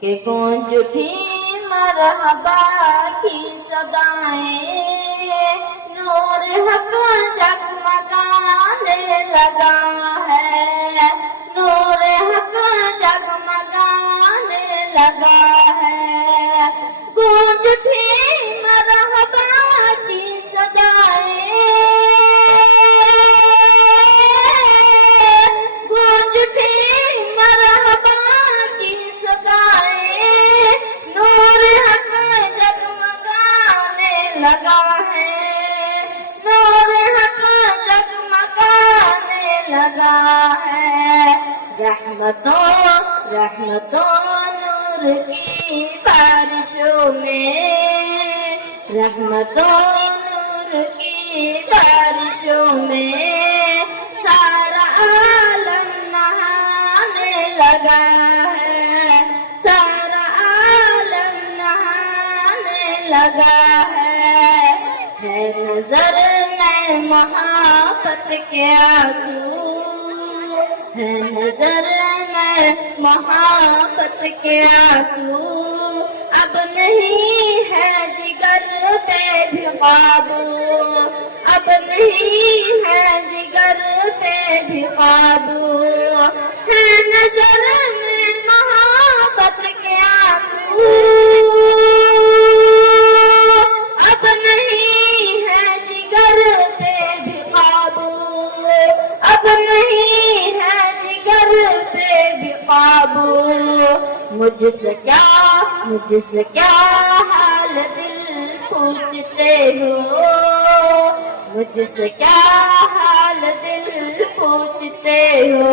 کہ گونج اٹھی مرحبا کی صدائیں، نور حق جگمگانے لگا ہے، نور حق جگمگانے لگا ہے، گونج اٹھی مرحبا کی صدائیں، گونج اٹھی مرحبا کی صدائیں، نور حق جگمگانے لگا ہے، نور حق جگمگانے لگا ہے، رحمتوں نور کی بارشوں میں، رحمتوں نور کی بارشوں میں سارا عالم نہانے لگا ہے، سارا عالم نہانے لگا ہے نظر میں محبت کے آنسو، ہے نظر میں محبت کے آنسو، اب نہیں ہے جگر پہ بھی قابو، اب نہیں ہے جگر پہ بھی قابو، ہے نظر میں محبت کے آنسو، اب نہیں ہے جگر پہ بھی قابو، اب نہیں ہے جگر پہ بھی قابو، مجھ سے کیا حال دل پوچھتے ہو، مجھ سے کیا حال دل پوچھتے ہو،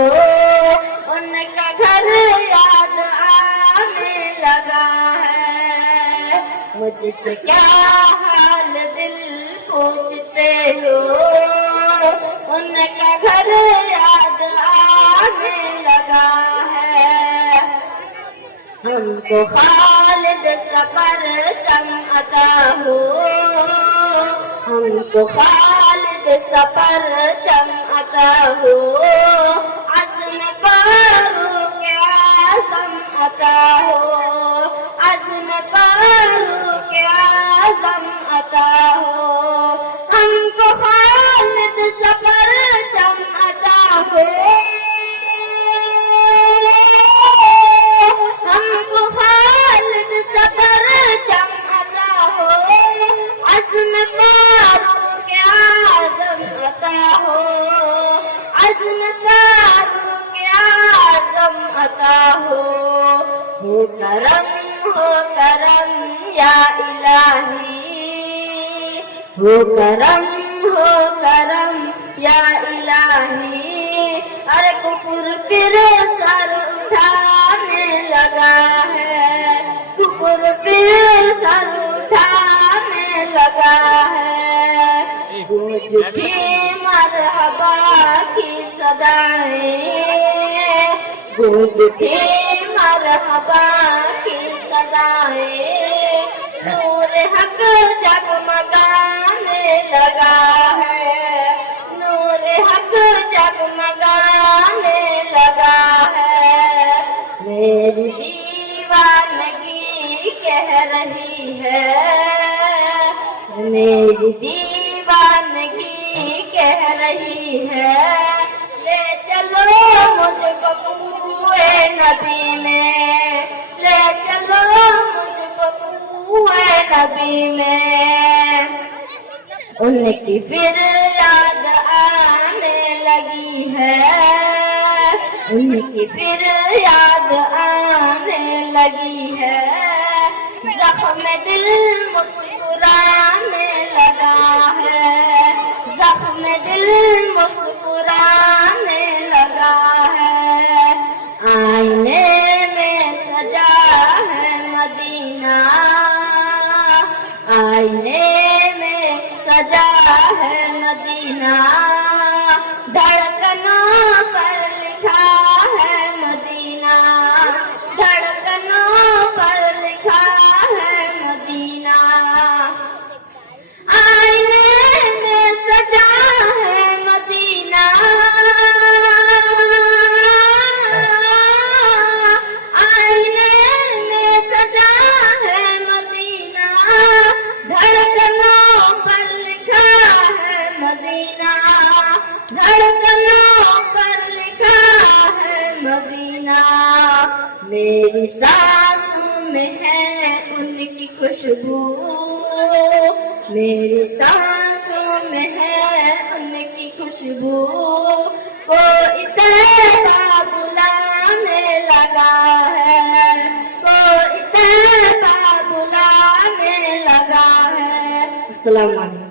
ان کا گھر یاد آنے لگا ہے، مجھ سے کیا حال دل پوچھتے ہو، ان کا گھر یاد آنے لگا ہے، ہم کو خالد سفر چم عطا ہو، ہم کو خالد سفر چم عطا ہو، عزم فاروق اعظم عطا ہو، عزم فاروق اعظم عطا ہو، ہم کو خالد سفر چم عطا ہو، ہم کو خالد سفر چم عطا ہو، عزم فاروق اعظم عطا ہو، عزم فاروق اعظم عطا ہو کرم یا الہی، ہو کرم یا الہی، ہر کفر پھر سر اٹھانے لگا ہے، کفر پھر سر اٹھانے لگا ہے، گونج اٹھی مرحبا کی صدائیں، گونج اٹھی مرحبا کی صدائیں، نور حق جگمگانے لگا ہے، نور حق جگمگانے لگا ہے، میری دیوانگی کہہ رہی ہے، میری دیوانگی کہہ رہی ہے، لے چلو مجھ کو کوئے نبی میں، لے چلو مجھ کو کوئے نبی میں، ان کی پھر یاد آنے لگی ہے، ان کی پھر یاد آنے لگی ہے، زخم دل مسکرانے لگا ہے، زخم دل مسکرانے لگا ہے، آئینے میں سجا ہے مدینہ، آئینے میں سجا ہے مدینہ، دھڑکنوں پر لکھا ہے مدینہ، دھڑکنوں پر لکھا ہے مدینہ، آئینے میں سجا ہے مدینہ، آئینے مدینہ میری سانسوں میں ہے ان کی خوشبو میری سانسوں میں ہے ان کی خوشبو کوئی طیبہ بلانے لگا ہے کوئی طیبہ بلانے لگا ہے السلام علیکم